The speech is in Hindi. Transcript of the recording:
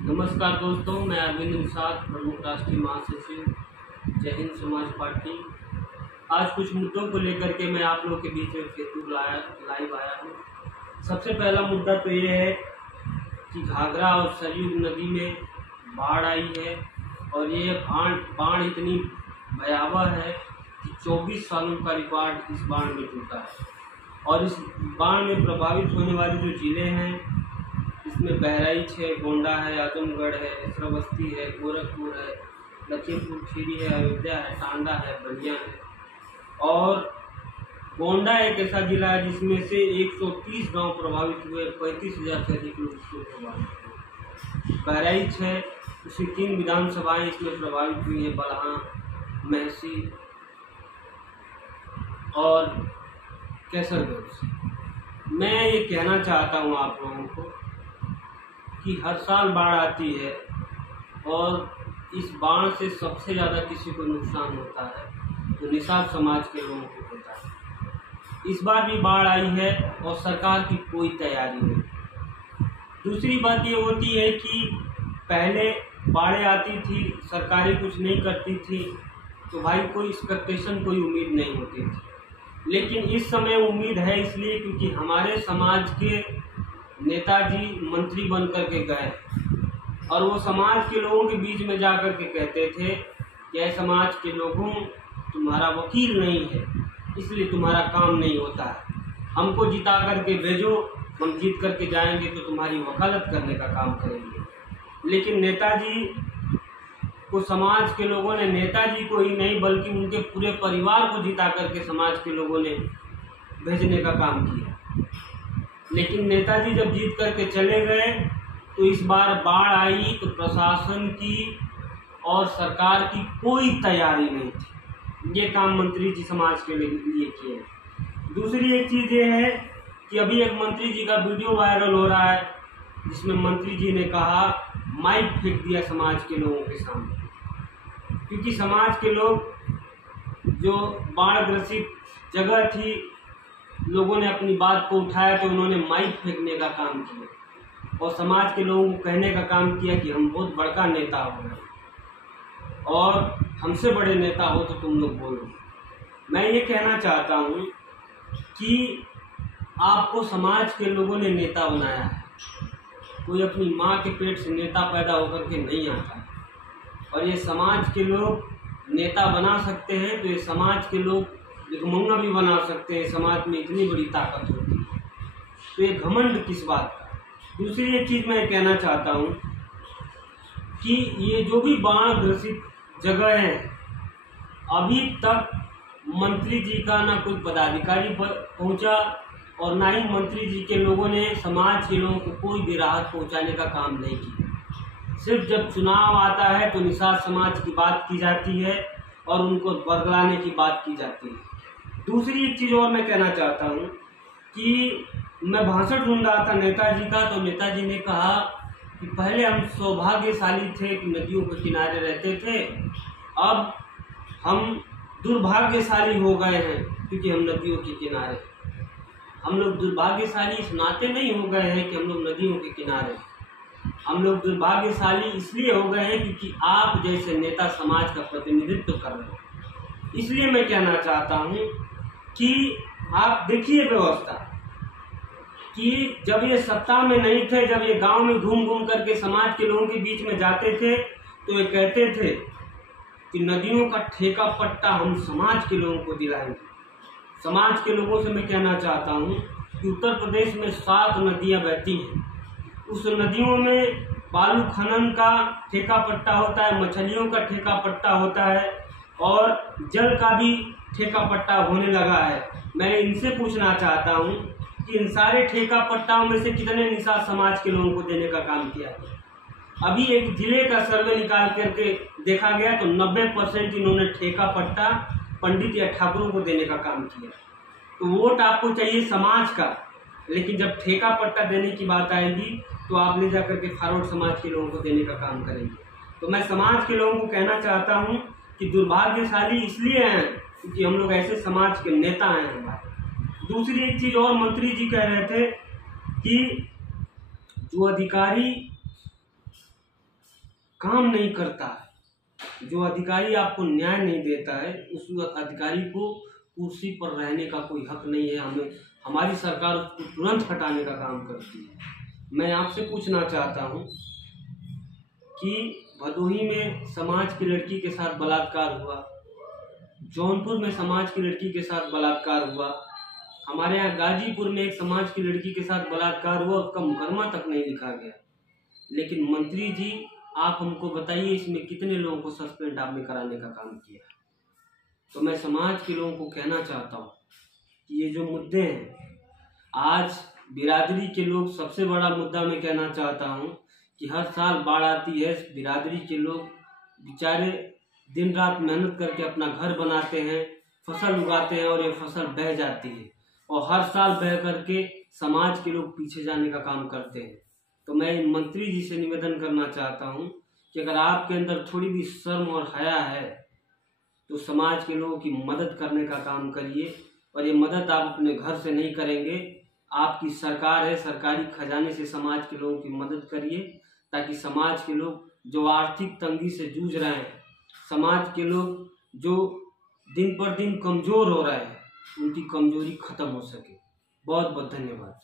नमस्कार दोस्तों, मैं अरविंद निषाद, प्रमुख राष्ट्रीय महासचिव जय हिंद समाज पार्टी। आज कुछ मुद्दों को लेकर के मैं आप लोगों के बीच में फेसबुक लाइव आया हूँ। सबसे पहला मुद्दा तो ये है कि घाघरा और सरयू नदी में बाढ़ आई है और ये बाढ़ इतनी भयावह है कि 24 सालों का रिकॉर्ड इस बाढ़ में टूटा है। और इस बाढ़ में प्रभावित होने वाले जो जिले हैं, इसमें बहराइच है, गोंडा है, आजमगढ़ है, श्रावस्ती है, गोरखपुर है, लखीमपुर खीरी है, अयोध्या है, टांडा है, बलिया है। और गोंडा एक ऐसा जिला है जिसमें से 130 गांव प्रभावित हुए, 35,000 से अधिक लोग इसमें प्रभावित हुए। बहराइच है, उसकी 3 विधानसभाएं इसमें प्रभावित हुई हैं, बलहा, महसी और कैसरगंज। मैं ये कहना चाहता हूँ आप लोगों को कि हर साल बाढ़ आती है और इस बाढ़ से सबसे ज़्यादा किसी को नुकसान होता है तो निषाद समाज के लोगों को होता है। इस बार भी बाढ़ आई है और सरकार की कोई तैयारी नहीं। दूसरी बात ये होती है कि पहले बाढ़ें आती थी, सरकारें कुछ नहीं करती थी तो भाई कोई एक्सपेक्टेशन, कोई उम्मीद नहीं होती थी। लेकिन इस समय उम्मीद है, इसलिए क्योंकि हमारे समाज के नेताजी मंत्री बन कर के गए और वो समाज के लोगों के बीच में जा कर के कहते थे कि ऐ समाज के लोगों, तुम्हारा वकील नहीं है इसलिए तुम्हारा काम नहीं होता है, हमको जिता करके भेजो, हम जीत करके जाएंगे तो तुम्हारी वकालत करने का काम करेंगे। लेकिन नेताजी को समाज के लोगों ने, नेताजी को ही नहीं बल्कि उनके पूरे परिवार को जिता करके समाज के लोगों ने भेजने का काम किया। लेकिन नेताजी जब जीत करके चले गए तो इस बार बाढ़ आई तो प्रशासन की और सरकार की कोई तैयारी नहीं थी। ये काम मंत्री जी समाज के लिए किए। दूसरी एक चीज़ ये है कि अभी एक मंत्री जी का वीडियो वायरल हो रहा है जिसमें मंत्री जी ने कहा, माइक फेंक दिया समाज के लोगों के सामने, क्योंकि समाज के लोग जो बाढ़ ग्रसित जगह थी, लोगों ने अपनी बात को उठाया तो उन्होंने माइक फेंकने का काम किया और समाज के लोगों को कहने का काम किया कि हम बहुत बड़का नेता हो गए और हमसे बड़े नेता हो तो तुम लोग बोलो। मैं ये कहना चाहता हूँ कि आपको समाज के लोगों ने नेता बनाया है। कोई अपनी माँ के पेट से नेता पैदा होकर के नहीं आता है और ये समाज के लोग नेता बना सकते हैं तो ये समाज के लोग भिखमंगा भी बना सकते हैं। समाज में इतनी बड़ी ताकत होती है तो ये घमंड किस बात का। दूसरी एक चीज़ मैं कहना चाहता हूँ कि ये जो भी बाढ़ ग्रसित जगह है, अभी तक मंत्री जी का ना कोई पदाधिकारी पहुँचा और ना ही मंत्री जी के लोगों ने समाज के लोगों को कोई भी राहत पहुँचाने का काम नहीं किया। सिर्फ जब चुनाव आता है तो निषाद समाज की बात की जाती है और उनको बरगलाने की बात की जाती है। दूसरी एक चीज़ और मैं कहना चाहता हूँ कि मैं भाषण सुन रहा था नेताजी का, तो नेताजी ने कहा कि पहले हम सौभाग्यशाली थे कि नदियों के किनारे रहते थे, अब हम दुर्भाग्यशाली हो गए हैं क्योंकि हम नदियों के किनारे। हम लोग दुर्भाग्यशाली इस नाते नहीं हो गए हैं कि हम लोग नदियों के किनारे, हम लोग दुर्भाग्यशाली इसलिए हो गए हैं क्योंकि आप जैसे नेता समाज का प्रतिनिधित्व कर रहे हैं। इसलिए मैं कहना चाहता हूँ कि आप देखिए व्यवस्था कि जब ये सत्ता में नहीं थे, जब ये गांव में घूम घूम करके समाज के लोगों के बीच में जाते थे तो ये कहते थे कि नदियों का ठेका पट्टा हम समाज के लोगों को दिलाएंगे। समाज के लोगों से मैं कहना चाहता हूँ कि उत्तर प्रदेश में 7 नदियाँ बहती हैं। उस नदियों में बालू खनन का ठेका पट्टा होता है, मछलियों का ठेका पट्टा होता है और जल का भी ठेका पट्टा होने लगा है। मैं इनसे पूछना चाहता हूँ कि इन सारे ठेका पट्टाओं में से कितने निषाद समाज के लोगों को देने का काम किया है। अभी एक जिले का सर्वे निकाल करके देखा गया तो 90% इन्होंने ठेका पट्टा पंडित या ठाकुरों को देने का काम किया। तो वोट आपको चाहिए समाज का, लेकिन जब ठेका पट्टा देने की बात आएगी तो आप ले जा करके फॉरवर्ड समाज के लोगों को देने का काम करेंगे। तो मैं समाज के लोगों को कहना चाहता हूँ कि दुर्भाग्यशाली इसलिए हैं क्योंकि हम लोग ऐसे समाज के नेता हैं हमारे। दूसरी एक चीज़ और मंत्री जी कह रहे थे कि जो अधिकारी काम नहीं करता है, जो अधिकारी आपको न्याय नहीं देता है, उस अधिकारी को कुर्सी पर रहने का कोई हक नहीं है। हमें हमारी सरकार उसको तुरंत हटाने का काम करती है। मैं आपसे पूछना चाहता हूँ कि भदोही में समाज की लड़की के साथ बलात्कार हुआ, जौनपुर में समाज की लड़की के साथ बलात्कार हुआ, हमारे यहाँ गाजीपुर में एक समाज की लड़की के साथ बलात्कार हुआ, उसका मुकदमा तक नहीं लिखा गया। लेकिन मंत्री जी, आप हमको बताइए इसमें कितने लोगों को सस्पेंड आपने कराने का काम किया। तो मैं समाज के लोगों को कहना चाहता हूँ कि ये जो मुद्दे हैं, आज बिरादरी के लोग, सबसे बड़ा मुद्दा मैं कहना चाहता हूँ कि हर साल बाढ़ आती है, बिरादरी के लोग बेचारे दिन रात मेहनत करके अपना घर बनाते हैं, फसल उगाते हैं और ये फसल बह जाती है और हर साल बह करके समाज के लोग पीछे जाने का काम करते हैं। तो मैं मंत्री जी से निवेदन करना चाहता हूँ कि अगर आपके अंदर थोड़ी भी शर्म और हया है तो समाज के लोगों की मदद करने का काम करिए। और ये मदद आप अपने घर से नहीं करेंगे, आपकी सरकार है, सरकारी खजाने से समाज के लोगों की मदद करिए, ताकि समाज के लोग जो आर्थिक तंगी से जूझ रहे हैं, समाज के लोग जो दिन पर दिन कमज़ोर हो रहे हैं, उनकी कमजोरी खत्म हो सके। बहुत बहुत धन्यवाद।